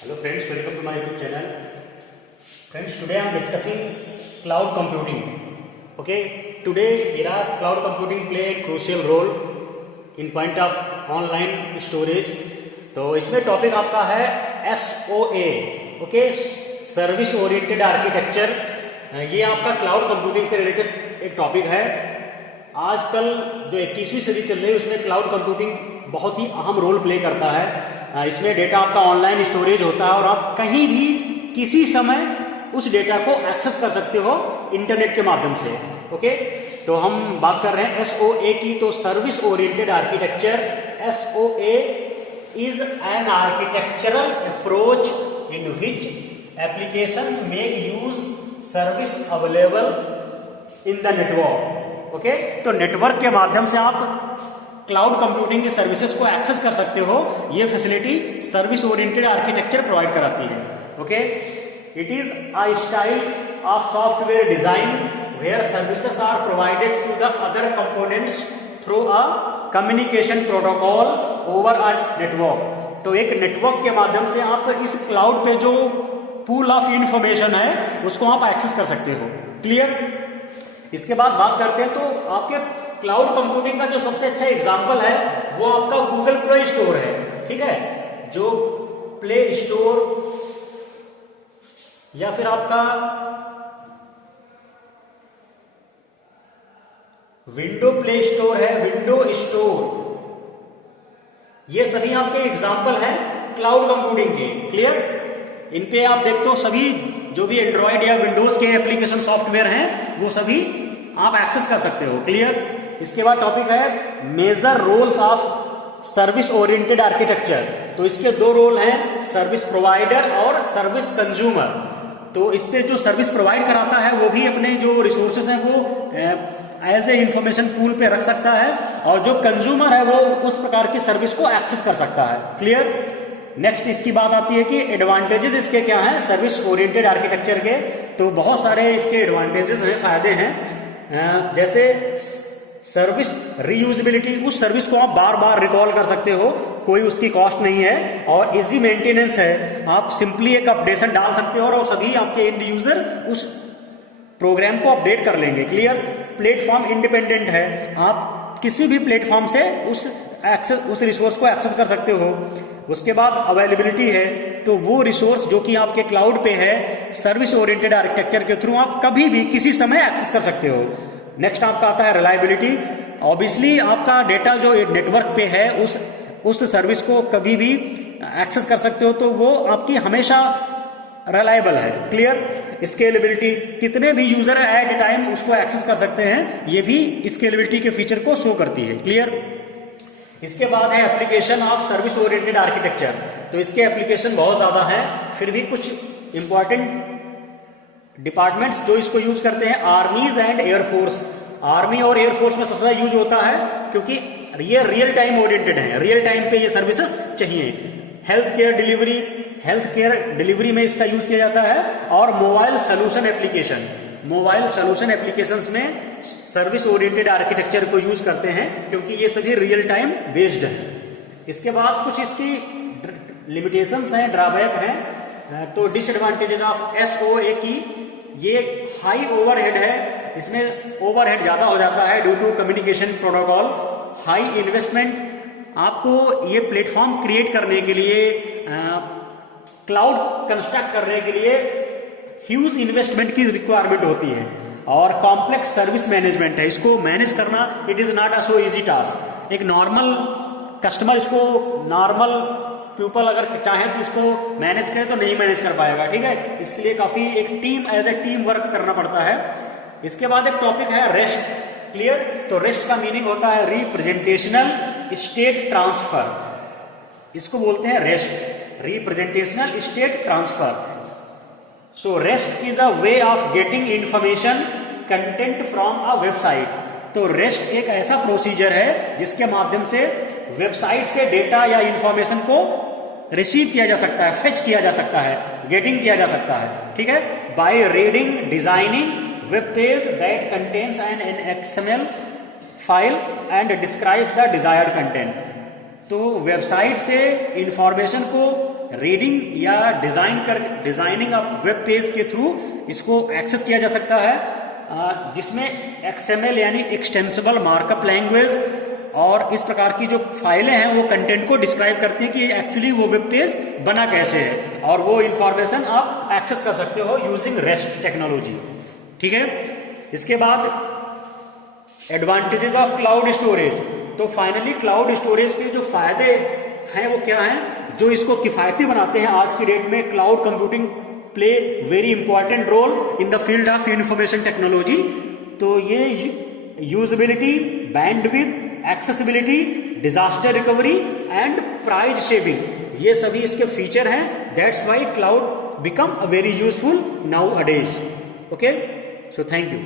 Hello friends, welcome to my YouTube channel. Friends, today I am discussing cloud computing. Okay, today era cloud computing play a crucial role in point of online storage. तो इसमें topic आपका है SOA, okay, service oriented architecture. ये आपका cloud computing से related एक topic है। आजकल जो 21वीं सदी चल रही है उसमें क्लाउड कंप्यूटिंग बहुत ही अहम रोल प्ले करता है। इसमें डेटा आपका ऑनलाइन स्टोरेज होता है और आप कहीं भी किसी समय उस डेटा को एक्सेस कर सकते हो इंटरनेट के माध्यम से। ओके, तो हम बात कर रहे हैं SOA की। तो service oriented architecture, SOA is an architectural approach in which applications make use service available in the network. Okay, तो नेटवर्क के माध्यम से आप क्लाउड कंप्यूटिंग की सर्विसेज को एक्सेस कर सकते हो। ये facility service oriented architecture provide कराती है। Okay, it is a style of software design where services are provided to the other components through a communication protocol over a network. तो एक नेटवर्क के माध्यम से आप इस क्लाउड पे जो पूल ऑफ इंफॉर्मेशन है उसको आप एक्सेस कर सकते हो। क्लियर? इसके बाद बात करते हैं तो आपके क्लाउड कंप्यूटिंग का जो सबसे अच्छा एग्जांपल है वो आपका गूगल प्ले स्टोर है। ठीक है, जो प्ले स्टोर या फिर आपका विंडो प्ले स्टोर है, विंडो स्टोर, ये सभी आपके एग्जांपल हैं क्लाउड कंप्यूटिंग के। क्लियर? इन पे आप देखते हो सभी जो भी एंड्रॉयड या विंडोज के एप्लीकेशन सॉफ्टवेयर हैं वो सभी आप एक्सेस कर सकते हो। क्लियर? इसके बाद टॉपिक है major roles of service oriented architecture. तो इसके दो रोल हैं, सर्विस प्रोवाइडर और सर्विस कंज्यूमर। तो इस पे जो सर्विस प्रोवाइड कराता है वो भी अपने जो रिसोर्सेज हैं वो एज ए इंफॉर्मेशन पूल पे रख सकता है और जो कंज्यूमर है वो उस प्रकार की सर्विस को एक्सेस कर सकता है। क्लियर? नेक्स्ट इसकी बात आती है कि एडवांटेजेस इसके क्या हैं सर्विस ओरिएंटेड आर्किटेक्चर के। तो बहुत सारे इसके एडवांटेजेस हैं, फायदे हैं। जैसे सर्विस रीयूजेबिलिटी, उस सर्विस को आप बार बार रिकॉल कर सकते हो, कोई उसकी कॉस्ट नहीं है। और इजी मेंटेनेंस है, आप सिंपली एक अपडेशन डाल सकते हो और सभी आपके एंड यूजर उस प्रोग्राम को अपडेट कर लेंगे। क्लियर? प्लेटफॉर्म इंडिपेंडेंट है, आप किसी भी प्लेटफॉर्म से उस रिसोर्स को एक्सेस कर सकते हो। उसके बाद अवेलेबिलिटी है, तो वो रिसोर्स जो कि आपके क्लाउड पे है सर्विस ओरिएंटेड आर्किटेक्चर के थ्रू आप कभी भी किसी समय एक्सेस कर सकते हो। नेक्स्ट आपका आता है रिलायबिलिटी। ऑब्वियसली आपका डेटा जो नेटवर्क पे है उस सर्विस को कभी भी एक्सेस कर सकते हो, तो वो आपकी हमेशा रिलायबल है। क्लियर? स्केलेबिलिटी, कितने भी यूजर एट ए टाइम उसको एक्सेस कर सकते हैं, ये भी स्केलेबिलिटी के फीचर को शो करती है। क्लियर? इसके बाद है application of service oriented architecture. तो इसके एप्लीकेशन बहुत ज्यादा हैं, फिर भी कुछ इंपॉर्टेंट डिपार्टमेंट्स जो इसको यूज करते हैं, आर्मीज एंड एयरफोर्स। आर्मी और एयरफोर्स में सबसे ज्यादा यूज होता है क्योंकि ये रियल टाइम ओरिएंटेड है, रियल टाइम पे ये सर्विसेज चाहिए। हेल्थ केयर डिलीवरी में इसका यूज किया जाता है। और मोबाइल सोल्यूशन एप्लीकेशंस में सर्विस ओरिएंटेड आर्किटेक्चर को यूज करते हैं क्योंकि ये सभी रियल टाइम बेस्ड है। इसके बाद कुछ इसकी लिमिटेशंस हैं, ड्रॉबैक हैं। तो डिसएडवांटेजेस ऑफ SOA की, ये हाई ओवरहेड है, इसमें ओवरहेड ज्यादा हो जाता है due to communication protocol. High investment, आपको ये प्लेटफॉर्म क्रिएट करने के लिए, क्लाउड कंस्ट्रक्ट करने के लिए ह्यूज इन्वेस्टमेंट की रिक्वायरमेंट होती है। और कॉम्प्लेक्स सर्विस मैनेजमेंट है, इसको मैनेज करना it is not a so easy task. एक नॉर्मल कस्टमर, इसको नॉर्मल पीपल अगर चाहे तो इसको मैनेज करे तो नहीं मैनेज कर पाएगा। ठीक है, इसके लिए काफी एक team as a team work करना पड़ता है। इसके बाद एक टॉपिक है रेस्ट। क्लियर? तो रेस्ट का मीनिंग होता है रिप्रेजेंटेशनल स्टेट ट्रांसफर, इसको बोलते हैं REST, representational state transfer. So REST is a way of getting information content from a website. तो रेस्ट एक ऐसा प्रोसीजर है जिसके माध्यम से वेबसाइट से डेटा या इंफॉर्मेशन को रिसीव किया जा सकता है, फेच किया जा सकता है, गेटिंग किया जा सकता है। ठीक है, by reading designing web page that contains an XML file and describes the desired content. तो वेबसाइट से इंफॉर्मेशन को रीडिंग या डिजाइनिंग ऑफ वेब पेज के थ्रू इसको एक्सेस किया जा सकता है, जिसमें XML यानी एक्सटेंसिबल मार्कअप लैंग्वेज और इस प्रकार की जो फाइलें हैं वो कंटेंट को डिस्क्राइब करती हैं कि एक्चुअली वो वेब पेज बना कैसे है, और वो इंफॉर्मेशन आप एक्सेस कर सकते हो यूजिंग रेस्ट टेक्नोलॉजी। ठीक है, इसके बाद एडवांटेजेस ऑफ क्लाउड स्टोरेज। तो फाइनली क्लाउड स्टोरेज के जो फायदे हैं वो क्या हैं, जो इसको किफायती बनाते हैं आज की डेट में। Cloud computing play very important role in the field of information technology. तो ये usability, bandwidth, accessibility, disaster recovery and price saving, ये सभी इसके फीचर हैं। That's why cloud become a very useful nowadays. Okay, so thank you.